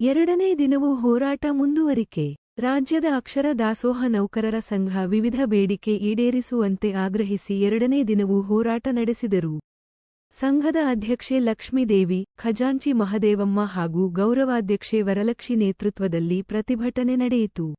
ಎರಡನೇ ದಿನವೂ ಹೋರಾಟ ಮುಂದುವರಿಕೆ. ರಾಜ್ಯದ ಅಕ್ಷರ ದಾಸೋಹ ನೌಕರರ ಸಂಘ ವಿವಿಧ ಬೇಡಿಕೆ ಈಡೇರಿಸುವಂತೆ ಆಗ್ರಹಿಸಿ ಎರಡನೇ ದಿನವೂ ಹೋರಾಟ ನಡೆಸಿದರು. ಸಂಘದ ಅಧ್ಯಕ್ಷೆ ಲಕ್ಷ್ಮೀದೇವಿ, ಖಜಾಂಚಿ ಮಹದೇವಮ್ಮ ಹಾಗೂ ಗೌರವಾಧ್ಯಕ್ಷೆ ವರಲಕ್ಷಿ ನೇತೃತ್ವದಲ್ಲಿ ಪ್ರತಿಭಟನೆ ನಡೆಯಿತು.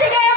থেকে